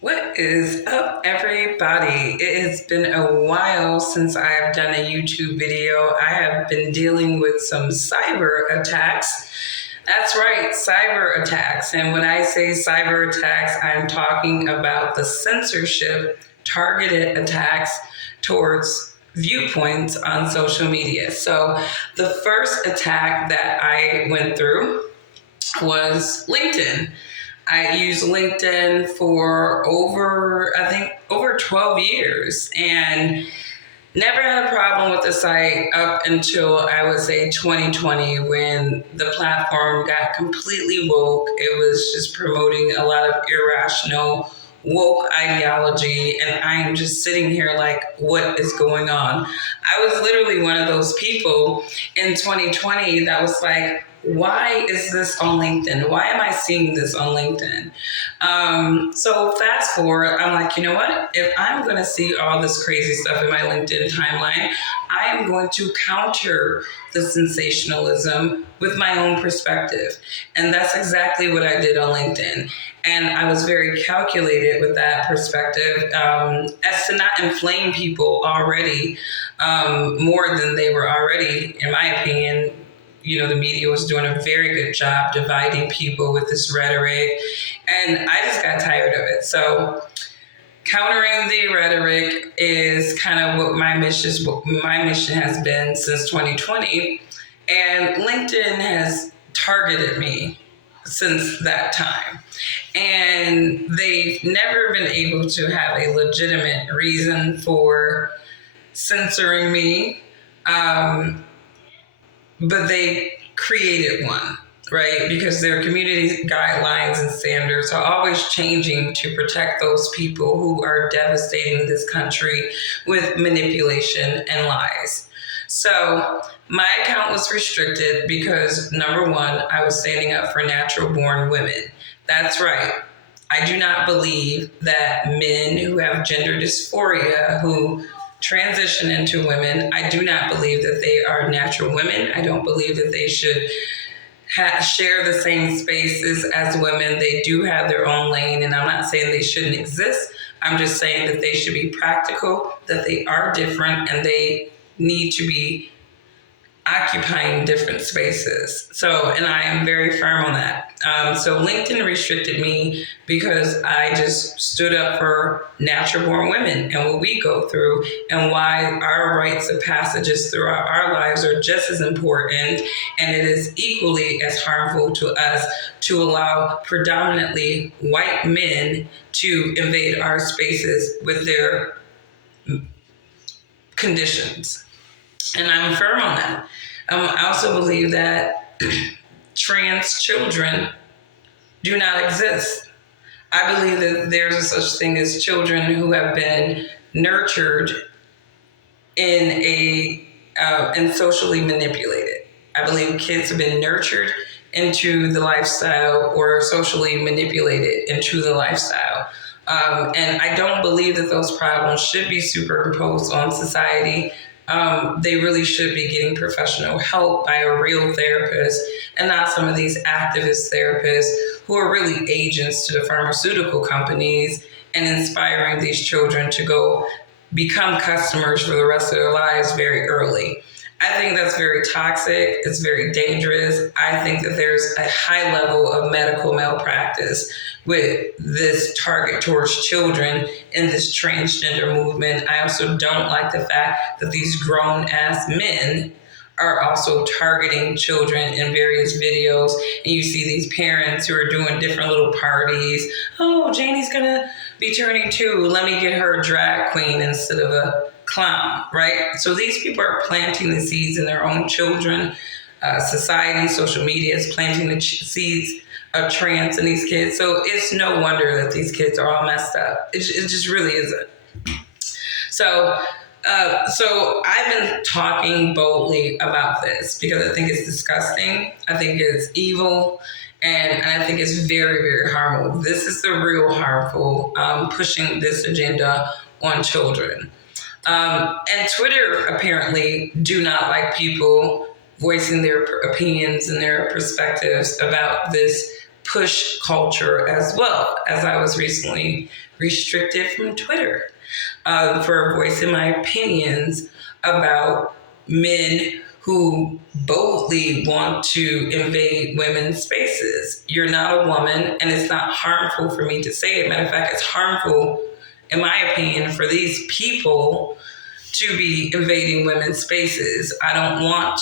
What is up, everybody? It has been a while since I have done a YouTube video. I have been dealing with some cyber attacks. That's right, cyber attacks. And when I say cyber attacks, I'm talking about the censorship, targeted attacks towards viewpoints on social media. So the first attack that I went through was LinkedIn. I used LinkedIn for over 12 years and never had a problem with the site up until I would say 2020 when the platform got completely woke. It was just promoting a lot of irrational woke ideology, and I am just sitting here like, what is going on? I was literally one of those people in 2020 that was like, why is this on LinkedIn? Why am I seeing this on LinkedIn? So fast forward, I'm like, you know what? If I'm going to see all this crazy stuff in my LinkedIn timeline, I am going to counter the sensationalism with my own perspective. And that's exactly what I did on LinkedIn. And I was very calculated with that perspective as to not inflame people already more than they were already, in my opinion. You know, the media was doing a very good job dividing people with this rhetoric, and I just got tired of it. So countering the rhetoric is kind of what my mission has been since 2020, and LinkedIn has targeted me since that time. And they've never been able to have a legitimate reason for censoring me. But they created one, right? Because their community guidelines and standards are always changing to protect those people who are devastating this country with manipulation and lies. So my account was restricted because, number one, I was standing up for natural born women. That's right. I do not believe that men who have gender dysphoria, who transition into women, I do not believe that they are natural women. I don't believe that they should share the same spaces as women. They do have their own lane, and I'm not saying they shouldn't exist. I'm just saying that they should be practical, that they are different, and they need to be occupying different spaces. So, and I am very firm on that. So LinkedIn restricted me because I just stood up for natural born women and what we go through and why our rites of passages throughout our lives are just as important, and it is equally as harmful to us to allow predominantly white men to invade our spaces with their conditions. And I'm firm on that. I also believe that trans children do not exist. I believe that there's a such thing as children who have been nurtured and socially manipulated. I believe kids have been nurtured into the lifestyle or socially manipulated into the lifestyle. And I don't believe that those problems should be superimposed on society. They really should be getting professional help by a real therapist and not some of these activist therapists who are really agents to the pharmaceutical companies and inspiring these children to go become customers for the rest of their lives very early. I think that's very toxic. It's very dangerous. I think that there's a high level of medical malpractice with this target towards children in this transgender movement. I also don't like the fact that these grown-ass men are also targeting children in various videos. And you see these parents who are doing different little parties. Oh, Janie's gonna be turning 2. Let me get her a drag queen instead of a clown, right? So these people are planting the seeds in their own children. Society, social media is planting the seeds of trans in these kids. So it's no wonder that these kids are all messed up. It just really isn't. So I've been talking boldly about this because I think it's disgusting. I think it's evil. And I think it's very, very harmful. This is the real harmful, pushing this agenda on children. And Twitter apparently do not like people voicing their opinions and their perspectives about this push culture as well, as I was recently restricted from Twitter for voicing my opinions about men who boldly want to invade women's spaces. You're not a woman, and it's not harmful for me to say it. Matter of fact, it's harmful, in my opinion, for these people to be invading women's spaces. I don't want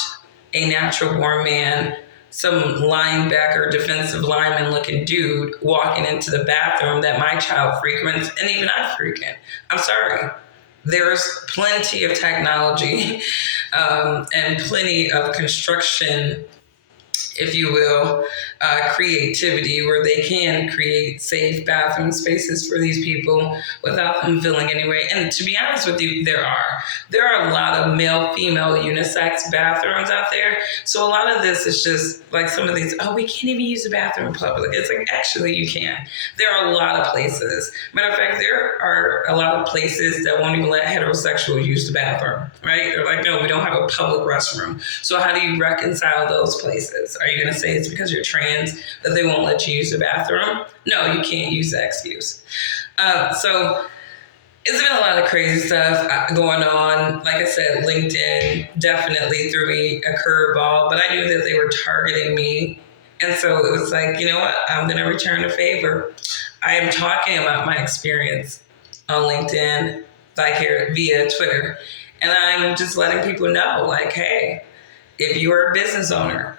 a natural born man, some linebacker, defensive lineman looking dude walking into the bathroom that my child frequents and even I frequent. I'm sorry. There's plenty of technology and plenty of construction, if you will, creativity where they can create safe bathroom spaces for these people without them feeling any way. And to be honest with you, there are a lot of male-female unisex bathrooms out there. So a lot of this is just like some of these, we can't even use the bathroom in public. It's like, actually, you can. There are a lot of places. Matter of fact, there are a lot of places that won't even let heterosexuals use the bathroom, right? They're like, no, we don't have a public restroom. So how do you reconcile those places? Are you going to say it's because you're trans that they won't let you use the bathroom? No, you can't use that excuse. So it's been a lot of crazy stuff going on. Like I said, LinkedIn definitely threw me a curveball, but I knew that they were targeting me. And so it was like, you know what? I'm going to return a favor. I am talking about my experience on LinkedIn, like here via Twitter. And I'm just letting people know, like, hey, if you're a business owner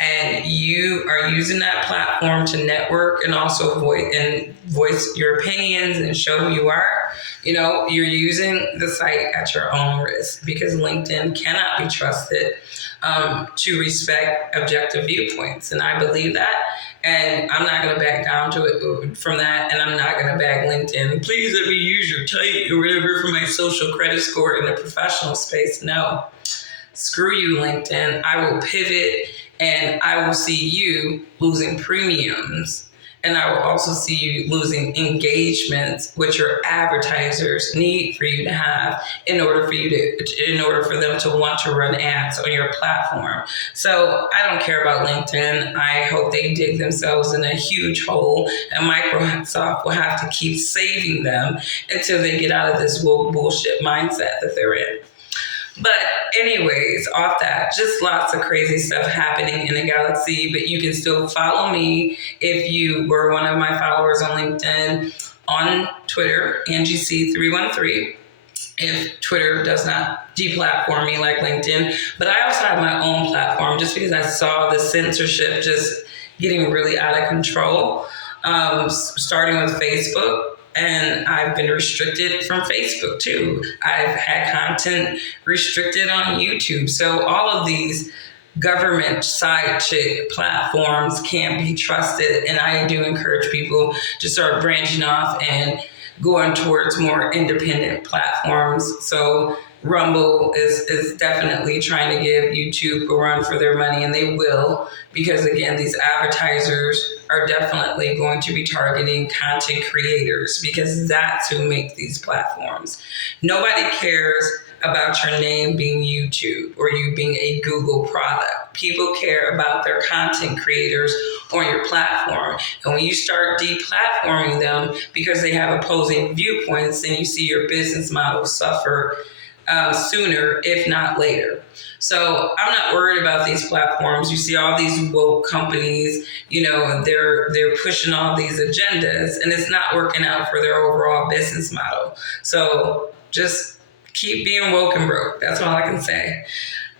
and you are using that platform to network and also voice your opinions and show who you are, you're using the site at your own risk, because LinkedIn cannot be trusted to respect objective viewpoints. And I believe that. And I'm not going to back down to it from that. And I'm not going to beg LinkedIn, please let me use your type or whatever for my social credit score in the professional space. No, screw you, LinkedIn. I will pivot, and I will see you losing premiums. And I will also see you losing engagements, which your advertisers need for you to have in order for them to want to run ads on your platform. So I don't care about LinkedIn. I hope they dig themselves in a huge hole, and Microsoft will have to keep saving them until they get out of this woke bullshit mindset that they're in. But anyways, off that, just lots of crazy stuff happening in the galaxy. But you can still follow me if you were one of my followers on LinkedIn, on Twitter, AngieC313, if Twitter does not deplatform me like LinkedIn. But I also have my own platform, just because I saw the censorship just getting really out of control, starting with Facebook. And I've been restricted from Facebook too. I've had content restricted on YouTube. So all of these government side chick platforms can't be trusted. And I do encourage people to start branching off and going towards more independent platforms. So Rumble is definitely trying to give YouTube a run for their money, and they will, because again, these advertisers are definitely going to be targeting content creators, because that's who make these platforms. Nobody cares about your name being YouTube or you being a Google product. People care about their content creators on your platform. And when you start deplatforming them because they have opposing viewpoints, then you see your business model suffer sooner, if not later. So I'm not worried about these platforms. You see all these woke companies, they're pushing all these agendas, and it's not working out for their overall business model. So just keep being woke and broke. That's all I can say.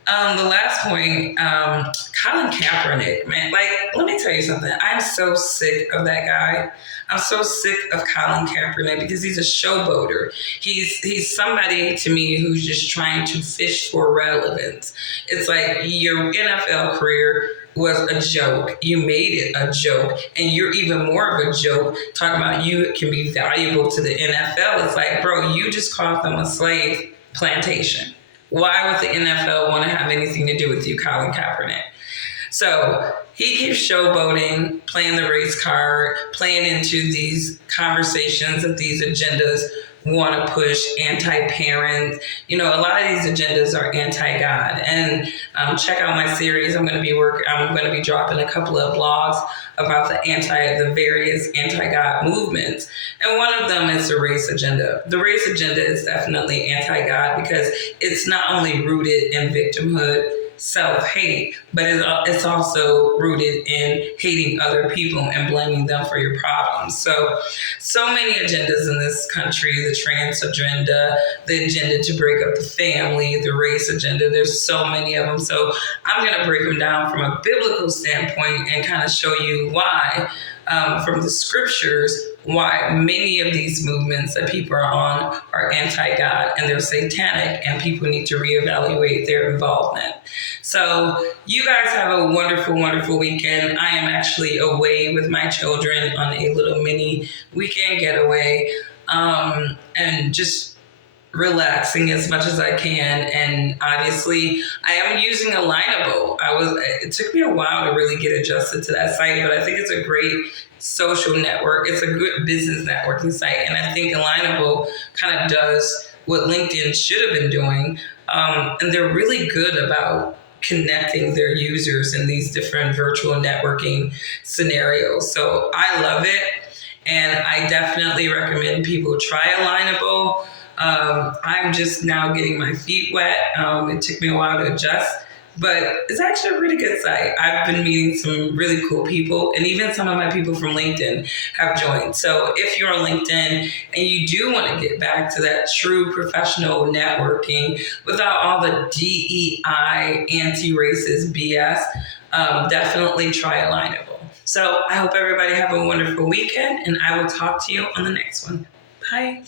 The last point, Colin Kaepernick, man, let me tell you something. I'm so sick of that guy. I'm so sick of Colin Kaepernick because he's a showboater. He's somebody to me who's just trying to fish for relevance. It's like your NFL career was a joke. You made it a joke, and you're even more of a joke talking about you can be valuable to the NFL. It's like, bro, you just called them a slave plantation. Why would the NFL want to have anything to do with you, Colin Kaepernick? So he keeps showboating, playing the race card, playing into these conversations that these agendas want to push, anti-parent. A lot of these agendas are anti-God. And check out my series. I'm going to be dropping a couple of blogs about the various anti-God movements. And one of them is the race agenda. The race agenda is definitely anti-God because it's not only rooted in victimhood, self-hate, but it's also rooted in hating other people and blaming them for your problems. So many agendas in this country: the trans agenda, the agenda to break up the family, the race agenda. There's so many of them. So I'm going to break them down from a biblical standpoint and kind of show you why, from the scriptures, why many of these movements that people are on are anti-God and they're satanic, and people need to reevaluate their involvement. So you guys have a wonderful, wonderful weekend. I am actually away with my children on a little mini weekend getaway, and just relaxing as much as I can. And obviously I am using Alignable. It took me a while to really get adjusted to that site, but I think it's a great social network. It's a good business networking site. And I think Alignable kind of does what LinkedIn should have been doing. And they're really good about connecting their users in these different virtual networking scenarios. So I love it. And I definitely recommend people try Alignable. I'm just now getting my feet wet. It took me a while to adjust, but it's actually a really good site. I've been meeting some really cool people, and even some of my people from LinkedIn have joined. So if you're on LinkedIn and you do want to get back to that true professional networking without all the DEI anti-racist BS, definitely try Alignable. So I hope everybody have a wonderful weekend, and I will talk to you on the next one. Bye.